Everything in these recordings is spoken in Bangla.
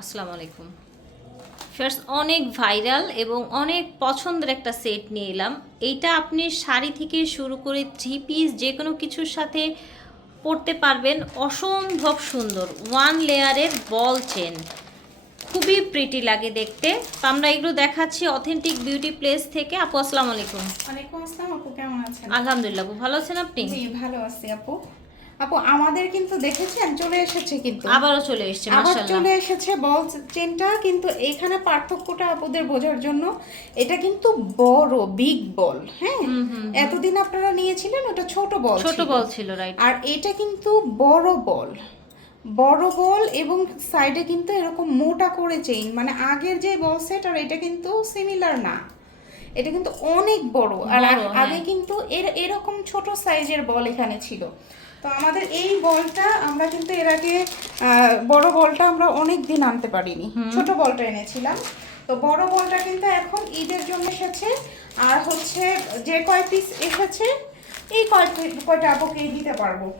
আসসালামু আলাইকুম। ফার্স্ট অনেক ভাইরাল এবং অনেক পছন্দের একটা সেট নিয়ে এলাম। এইটা আপনি শাড়ি থেকে শুরু করে থ্রি পিস যে কোনো কিছুর সাথে পরতে পারবেন। অসম্ভব সুন্দর ওয়ান লেয়ারের বল চেন খুবই প্রিটি লাগে দেখতে। তো আমরা এগুলো দেখাচ্ছি অথেন্টিক বিউটি প্লেস থেকে। আপু আসসালামু আলাইকুম। ওয়ালাইকুম আসসালাম আপু কেমন আছেন? আলহামদুলিল্লাহ আপু ভালো আছেন আপনি? জি ভালো আছি আপু। আপু আমাদের কিন্তু দেখেছেন চলে এসেছে কিন্তু। আবারও চলে এসছে আবার চলে এসেছে বল চেনটা কিন্তু এখানে পার্থক্যটা আপুদের বোঝার জন্য এটা কিন্তু বড় বিগ বল হ্যাঁ? এতদিন আপনারা নিয়েছিলেন ওটা ছোট বল ছোট বল ছিল রাইট আর এটা কিন্তু বড় বল বড় বল এবং সাইডে কিন্তু এরকম মোটা করে চেইন মানে আগের যে বল সেট আর এটা কিন্তু সিমিলার না। এটা কিন্তু অনেক বড়। আর আগ- হ্যাঁ। কিন্তু এর এরকম ছোট সাইজের বল এখানে ছিল। তো আমাদের এই বলটা আমরা কিন্তু এর আগে বড় বলটা আমরা অনেক দিন আনতে পারিনি। ছোট বলটা এনেছিলাম। তো বড় বলটা কিন্তু এখন ঈদের জন্য এসেছে। আর হচ্ছে যে কয় পিস এসেছে এই কয় কয়টা আপুকে দিতে পারব?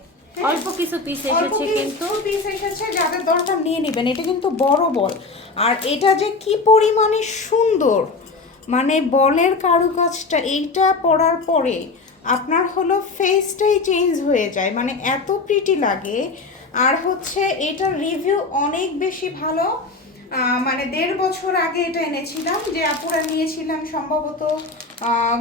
অল্প কিছু পিস এসেছে কিন্তু। পিস এসেছে যাদের দরকার নিয়ে নেবেন। এটা কিন্তু বড় বল। আর এটা যে কি পরিমাণে সুন্দর! মানে বলের কারুকাজটা এইটা পরার পরে আপনার হলো ফেসটাই চেঞ্জ হয়ে যায়। মানে এত প্রিটি লাগে। আর হচ্ছে এটার রিভিউ অনেক বেশি ভালো। মানে দেড় বছর আগে এটা এনেছিলাম যে আপুরা নিয়েছিলাম সম্ভবত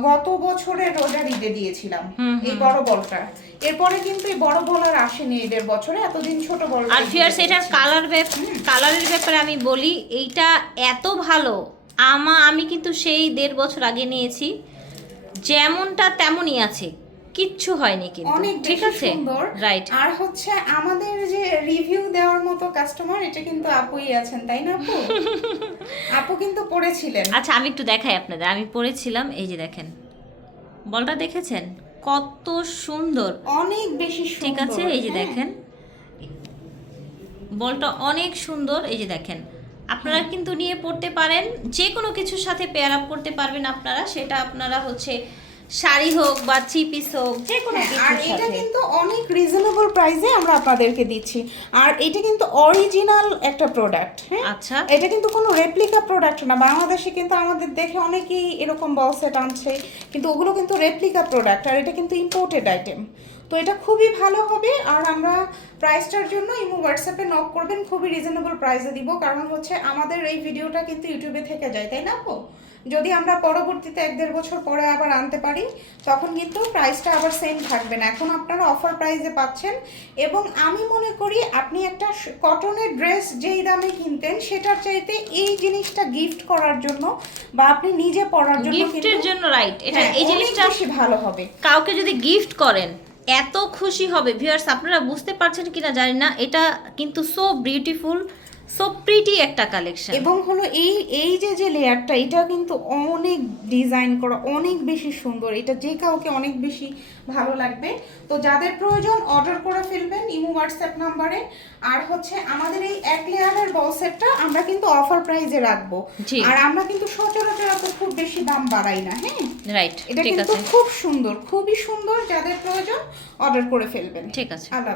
গত বছরের রোজার ঈদে দিয়েছিলাম। এই বড় বলটা। এরপরে কিন্তু এই বড় বল আর আসেনি এই দেড় বছরে এতদিন ছোট বল আর ফিয়ার্স এটার কালার কালারের ব্যাপারে আমি বলি এইটা এত ভালো আমা আমি কিন্তু সেই দেড় বছর আগে নিয়েছি। যেমনটা তেমনই আছে। কিচ্ছু হয়নি কিন্তু। অনেক ঠিক আছে? রাইট আর হচ্ছে আমাদের যে রিভিউ দেওয়ার মতো কাস্টমার এটা কিন্তু আপুই আছেন তাই না আপু? আপু কিন্তু পড়েছিলেন। আচ্ছা আমি একটু দেখাই আপনাদের। আমি পড়েছিলাম এই যে দেখেন। বলটা দেখেছেন? কত সুন্দর। অনেক বেশি সুন্দর ঠিক আছে? এই যে হ্যাঁ। দেখেন। বলটা অনেক সুন্দর এই যে দেখেন। আপনারা কিন্তু নিয়ে পড়তে পারেন যে কোনো কিছুর সাথে পেয়ার আপ করতে পারবেন আপনারা, সেটা আপনারা হচ্ছে শাড়ি হোক বা থ্রি পিস হোক যে কোনো হ্যাঁ, আর এটা কিন্তু অনেক রিজনেবল প্রাইসে আমরা আপনাদেরকে দিচ্ছি। আর এটা কিন্তু অরিজিনাল একটা প্রোডাক্ট হ্যাঁ? আচ্ছা। এটা কিন্তু কোনো রেপ্লিকা প্রোডাক্ট না। বাংলাদেশে কিন্তু আমাদের দেখে অনেকেই এরকম বল সেট আনছে কিন্তু ওগুলো কিন্তু রেপ্লিকা প্রোডাক্ট আর এটা কিন্তু ইম্পোর্টেড আইটেম তো এটা খুবই ভালো হবে আর আমরা প্রাইসটার জন্য ইমো হোয়াটসঅ্যাপে নক করবেন খুবই রিজনেবল প্রাইসে দিব কারণ হচ্ছে আমাদের এই ভিডিওটা কিন্তু ইউটিউবে থেকে যায় তাই না আপু? যদি আমরা পরবর্তীতে এক দেড় বছর পরে আবার আনতে পারি তখন কিন্তু প্রাইসটা আবার সেম থাকবে না। এখন আপনারা অফার প্রাইসে পাচ্ছেন এবং আমি মনে করি আপনি একটা কটনের ড্রেস যেই দামে কিনতেন সেটার চাইতে এই জিনিসটা গিফট করার জন্য বা আপনি নিজে পরার জন্য গিফটের জন্য রাইট এটা হ্যাঁ, এই জিনিসটা বেশি ভালো হবে। কাউকে যদি গিফট করেন এত খুশি হবে। ভিউয়ার্স আপনারা বুঝতে পারছেন কিনা জানি না এটা কিন্তু সো বিউটিফুল সো প্রিটি একটা কালেকশন এবং হলো এই এই যে যে লেয়ারটা এটা কিন্তু অনেক ডিজাইন করা অনেক বেশি সুন্দর। এটা যে কাউকে অনেক বেশি ভালো লাগবে। তো যাদের প্রয়োজন অর্ডার করে ফেলবেন ইমো হোয়াটসঅ্যাপ নাম্বারে। আর হচ্ছে আমাদের এই এক লেয়ারের বল সেটটা আমরা কিন্তু অফার প্রাইজে রাখব। আর আমরা কিন্তু সচরাচর এত খুব বেশি দাম বাড়াই না হ্যাঁ? রাইট এটা কিন্তু খুব সুন্দর খুবই সুন্দর যাদের প্রয়োজন অর্ডার করে ফেলবেন। ঠিক আছে। আল্লাহ